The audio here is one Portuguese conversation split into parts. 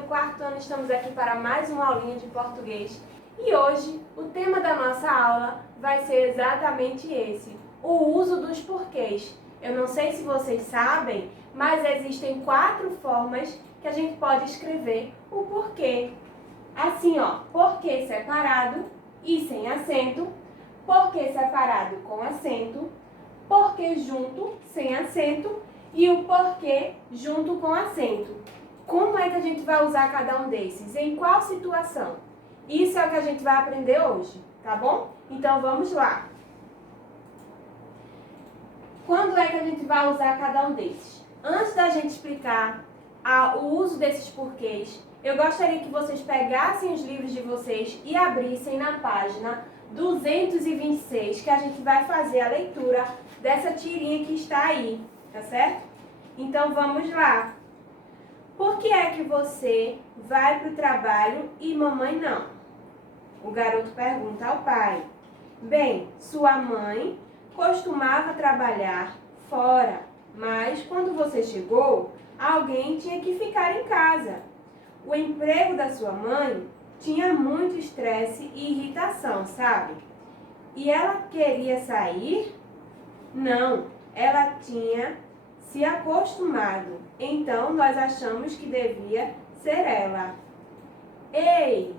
do quarto ano, estamos aqui para mais uma aulinha de português. E hoje, o tema da nossa aula vai ser exatamente esse, o uso dos porquês. Eu não sei se vocês sabem, mas existem 4 formas que a gente pode escrever o porquê. Assim, ó, porquê separado e sem acento, porquê separado com acento, porquê junto, sem acento, e o porquê junto com acento. Como é que a gente vai usar cada um desses? Em qual situação? Isso é o que a gente vai aprender hoje, tá bom? Então vamos lá. Quando é que a gente vai usar cada um desses? Antes da gente explicar o uso desses porquês, eu gostaria que vocês pegassem os livros de vocês e abrissem na página 226, que a gente vai fazer a leitura dessa tirinha que está aí, tá certo? Então vamos lá. Por que é que você vai para o trabalho e mamãe não? O garoto pergunta ao pai. Bem, sua mãe costumava trabalhar fora, mas quando você chegou, alguém tinha que ficar em casa. O emprego da sua mãe tinha muito estresse e irritação, sabe? E ela queria sair? Não, ela tinha se acostumado. Então, nós achamos que devia ser ela. Ei!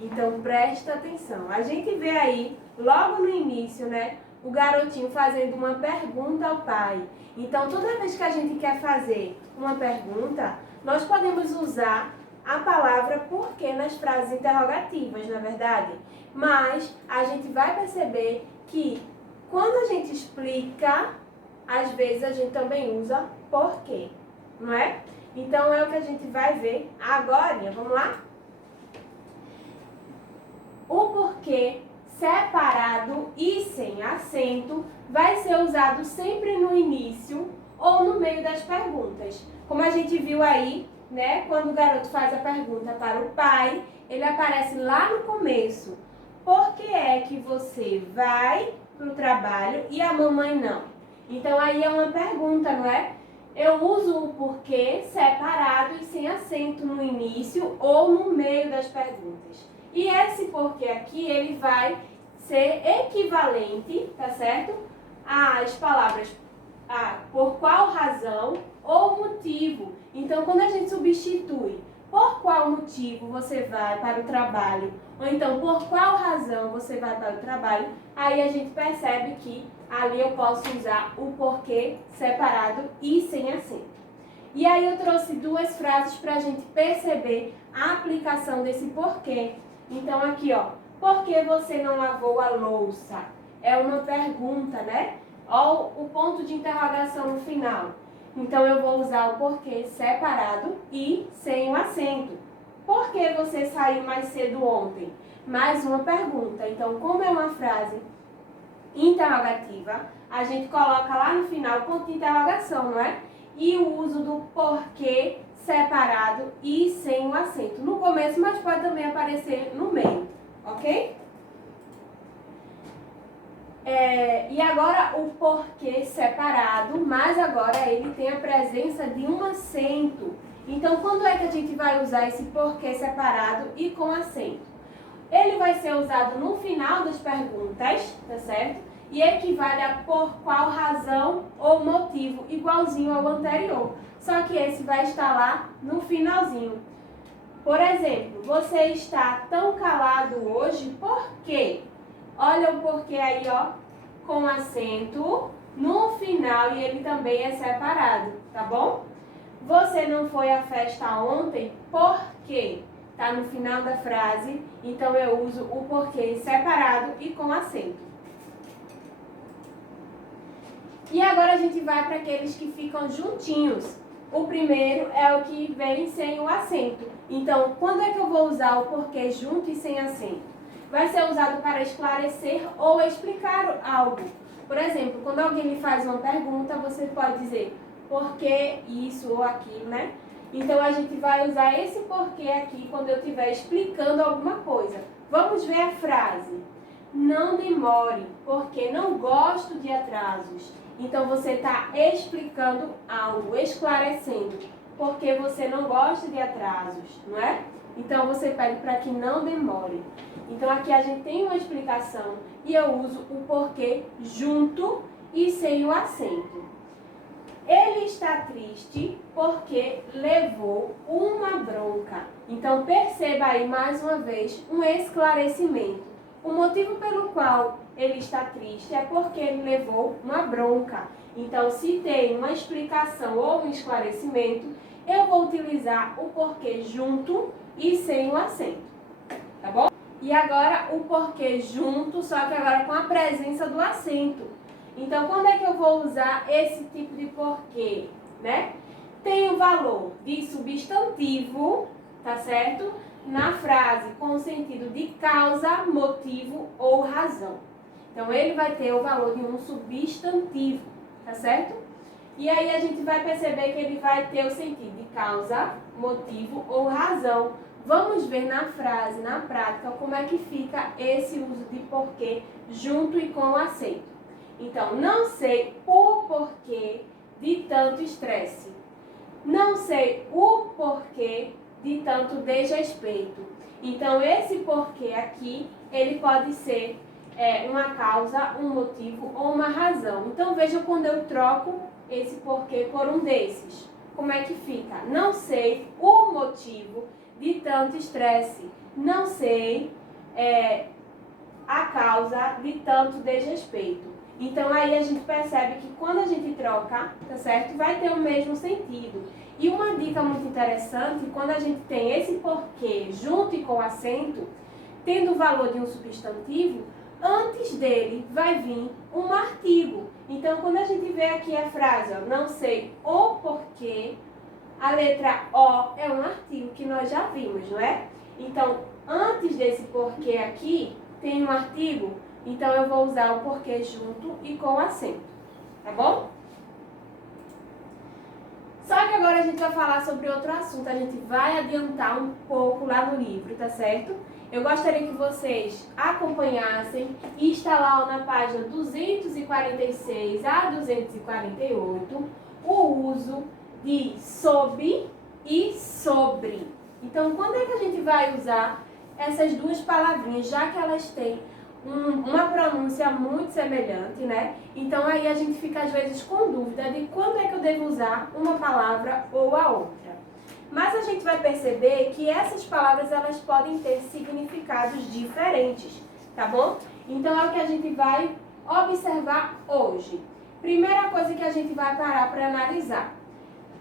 Então, presta atenção. A gente vê aí, logo no início, né? O garotinho fazendo uma pergunta ao pai. Então, toda vez que a gente quer fazer uma pergunta, nós podemos usar a palavra porquê nas frases interrogativas, não é verdade? Mas a gente vai perceber que quando a gente explica, às vezes a gente também usa porquê, não é? Então é o que a gente vai ver agora, vamos lá? O porquê separado e sem acento vai ser usado sempre no início ou no meio das perguntas. Como a gente viu aí, né? Quando o garoto faz a pergunta para o pai, ele aparece lá no começo. Por que é que você vai para o trabalho e a mamãe não? Então aí é uma pergunta, não é? Eu uso o porquê separado e sem acento no início ou no meio das perguntas. E esse porquê aqui, ele vai ser equivalente, tá certo? Às palavras por qual razão ou motivo. Então, quando a gente substitui por qual motivo você vai para o trabalho, ou então por qual razão você vai para o trabalho, aí a gente percebe que ali eu posso usar o porquê separado e sem acento. E aí eu trouxe 2 frases para a gente perceber a aplicação desse porquê. Então aqui, ó, por que você não lavou a louça? É uma pergunta, né? Ó, o ponto de interrogação no final. Então eu vou usar o porquê separado e sem o acento. Por que você saiu mais cedo ontem? Mais uma pergunta. Então, como é uma frase interrogativa, a gente coloca lá no final o ponto de interrogação, não é? E o uso do porquê separado e sem o acento. No começo, mas pode também aparecer no meio, ok? E agora o porquê separado, mas agora ele tem a presença de um acento. Então, quando é que a gente vai usar esse porquê separado e com acento? Ele vai ser usado no final das perguntas, tá certo? E equivale a por qual razão ou motivo, igualzinho ao anterior. Só que esse vai estar lá no finalzinho. Por exemplo, você está tão calado hoje, por quê? Olha o porquê aí, ó, com acento no final e ele também é separado, tá bom? Você não foi à festa ontem, por quê? Tá no final da frase, então eu uso o porquê separado e com acento. E agora a gente vai para aqueles que ficam juntinhos. O primeiro é o que vem sem o acento. Então, quando é que eu vou usar o porquê junto e sem acento? Vai ser usado para esclarecer ou explicar algo. Por exemplo, quando alguém lhe faz uma pergunta, você pode dizer por que isso ou aquilo, né? Então, a gente vai usar esse porquê aqui quando eu estiver explicando alguma coisa. Vamos ver a frase. Não demore, porque não gosto de atrasos. Então, você está explicando algo, esclarecendo. porque você não gosta de atrasos, não é? Então você pede para que não demore. Então aqui a gente tem uma explicação e eu uso o porquê junto e sem o acento. Ele está triste porque levou uma bronca. Então perceba aí mais uma vez um esclarecimento. O motivo pelo qual ele está triste é porque ele levou uma bronca. Então, se tem uma explicação ou um esclarecimento, eu vou utilizar o porquê junto e sem o acento, tá bom? E agora o porquê junto, só que agora com a presença do acento. Então, quando é que eu vou usar esse tipo de porquê, né? Tem o valor de substantivo, tá certo? Na frase com o sentido de causa, motivo ou razão. Então, ele vai ter o valor de um substantivo, tá certo? E aí a gente vai perceber que ele vai ter o sentido de causa, motivo ou razão. Vamos ver na frase, na prática, como é que fica esse uso de porquê junto e com o acento. Então, não sei o porquê de tanto estresse. Não sei o porquê de tanto desrespeito. Então, esse porquê aqui, ele pode ser uma causa, um motivo ou uma razão. Então, veja quando eu troco esse porquê por um desses. Como é que fica? Não sei o motivo de tanto estresse. Não sei a causa de tanto desrespeito. Então, aí a gente percebe que quando a gente troca, tá certo? Vai ter o mesmo sentido. E uma dica muito interessante, quando a gente tem esse porquê junto e com acento, tendo o valor de um substantivo, antes dele vai vir um artigo. Então, quando a gente vê aqui a frase, ó, não sei o porquê, a letra O é um artigo que nós já vimos, não é? Então, antes desse porquê aqui, tem um artigo, então eu vou usar o porquê junto e com acento, tá bom? Só que agora a gente vai falar sobre outro assunto, a gente vai adiantar um pouco lá no livro, tá certo? Eu gostaria que vocês acompanhassem e está lá na página 246 a 248 o uso de sob e sobre. Então, quando é que a gente vai usar essas duas palavrinhas, já que elas têm uma pronúncia muito semelhante, né? Então aí a gente fica às vezes com dúvida de quando é que eu devo usar uma palavra ou a outra. Mas a gente vai perceber que essas palavras elas podem ter significados diferentes, tá bom? Então é o que a gente vai observar hoje. Primeira coisa que a gente vai parar para analisar.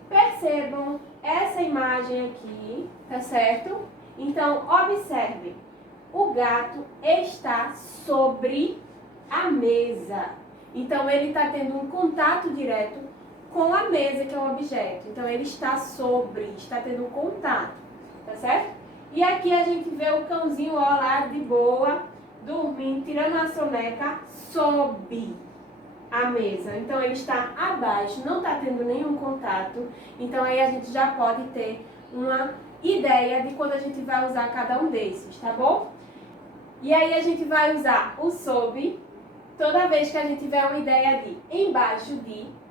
Percebam essa imagem aqui, tá certo? Então observem. O gato está sobre a mesa. Então, ele está tendo um contato direto com a mesa, que é um objeto. Então, ele está sobre, está tendo um contato, tá certo? E aqui a gente vê o cãozinho, ó, lá de boa, dormindo, tirando a soneca, sob a mesa. Então, ele está abaixo, não está tendo nenhum contato. Então, aí a gente já pode ter uma ideia de quando a gente vai usar cada um desses, tá bom? E aí a gente vai usar o sob toda vez que a gente tiver uma ideia de embaixo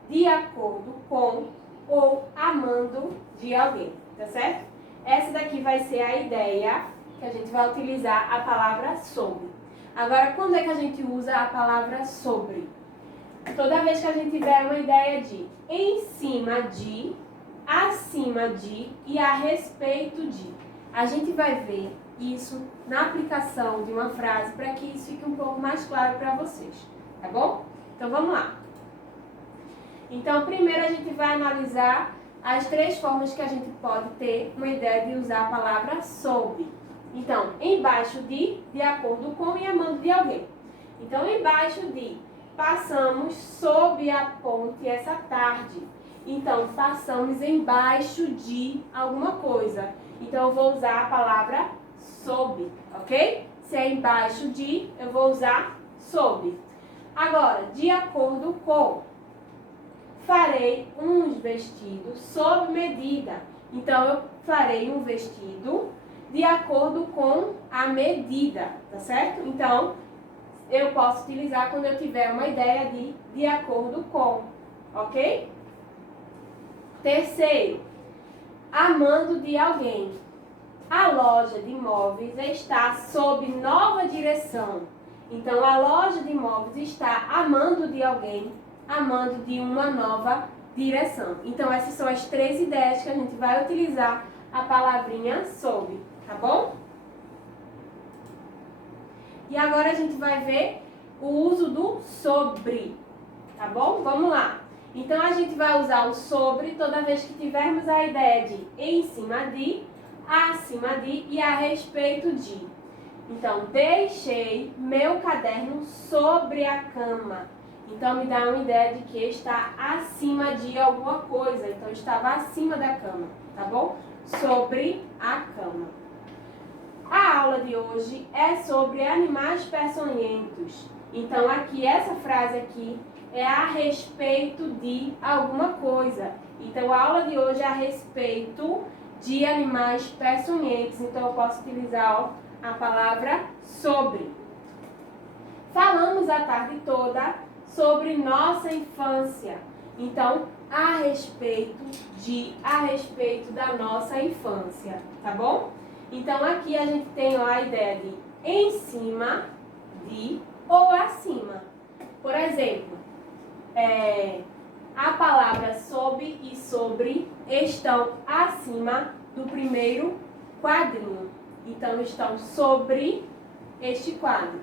de acordo com ou amando de alguém, tá certo? Essa daqui vai ser a ideia que a gente vai utilizar a palavra sob. Agora, quando é que a gente usa a palavra sobre? Toda vez que a gente tiver uma ideia de em cima de, acima de e a respeito de. A gente vai ver isso na aplicação de uma frase para que isso fique um pouco mais claro para vocês, tá bom? Então vamos lá. Então primeiro a gente vai analisar as três formas que a gente pode ter uma ideia de usar a palavra sob. Então, embaixo de acordo com e amando de alguém. Então, embaixo de, passamos sob a ponte essa tarde. Então, passamos embaixo de alguma coisa. Então, eu vou usar a palavra sob, ok? Se é embaixo de, eu vou usar sob. Agora, de acordo com, farei uns vestidos sob medida. Então, eu farei um vestido de acordo com a medida, tá certo? Então, eu posso utilizar quando eu tiver uma ideia de acordo com, ok? Terceiro, a mando de alguém. A loja de imóveis está sob nova direção. Então, a loja de imóveis está a mando de alguém, a mando de uma nova direção. Então, essas são as 3 ideias que a gente vai utilizar a palavrinha sob, tá bom? E agora a gente vai ver o uso do sobre, tá bom? Vamos lá. Então, a gente vai usar o sobre toda vez que tivermos a ideia de em cima de, acima de e a respeito de. Então, deixei meu caderno sobre a cama. Então, me dá uma ideia de que está acima de alguma coisa. Então, estava acima da cama, tá bom? Sobre a cama. A aula de hoje é sobre animais peçonhentos. Então, aqui, essa frase aqui é a respeito de alguma coisa. Então, a aula de hoje é a respeito de animais peçonhentos. Então, eu posso utilizar a palavra sobre. Falamos a tarde toda sobre nossa infância. Então, a respeito da nossa infância, tá bom? Então, aqui a gente tem a ideia de em cima de ou acima. Por exemplo, a palavra sob e sobre estão acima do primeiro quadrinho. Então, estão sobre este quadro.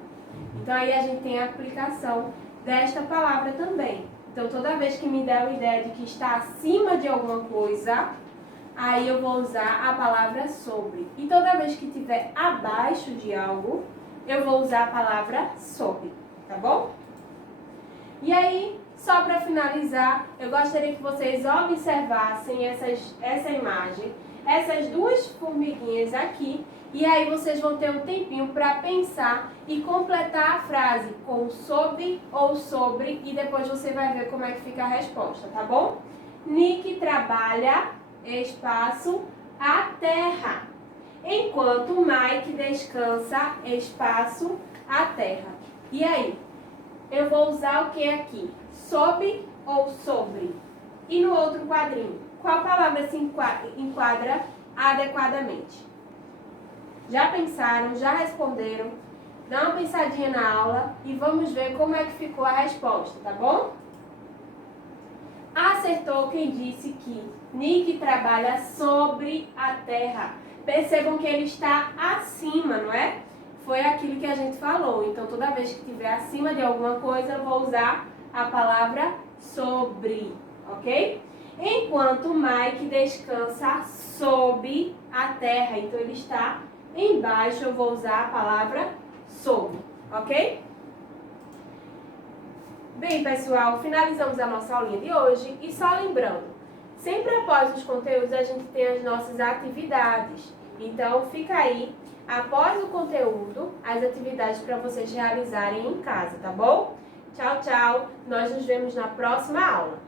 Então, aí a gente tem a aplicação desta palavra também. Então, toda vez que me der a ideia de que está acima de alguma coisa, aí eu vou usar a palavra sobre. E toda vez que estiver abaixo de algo, eu vou usar a palavra sob, tá bom? E aí, só para finalizar, eu gostaria que vocês observassem essa imagem, essas 2 formiguinhas aqui, e aí vocês vão ter um tempinho para pensar e completar a frase com sob ou sobre, e depois você vai ver como é que fica a resposta, tá bom? Nick trabalha, espaço, a terra, enquanto Mike descansa, espaço, a terra. E aí? Eu vou usar o que aqui? Sob ou sobre? E no outro quadrinho, qual palavra se enquadra adequadamente? Já pensaram? Já responderam? Dá uma pensadinha na aula e vamos ver como é que ficou a resposta, tá bom? Acertou quem disse que Nick trabalha sobre a terra. Percebam que ele está acima, não é? Foi aquilo que a gente falou. Então, toda vez que estiver acima de alguma coisa, eu vou usar a palavra sobre, ok? Enquanto Mike descansa sob a terra. Então, ele está embaixo, eu vou usar a palavra sob, ok? Bem, pessoal, finalizamos a nossa aulinha de hoje. E só lembrando, sempre após os conteúdos, a gente tem as nossas atividades. Então, fica aí, após o conteúdo, as atividades para vocês realizarem em casa, tá bom? Tchau, tchau. Nós nos vemos na próxima aula.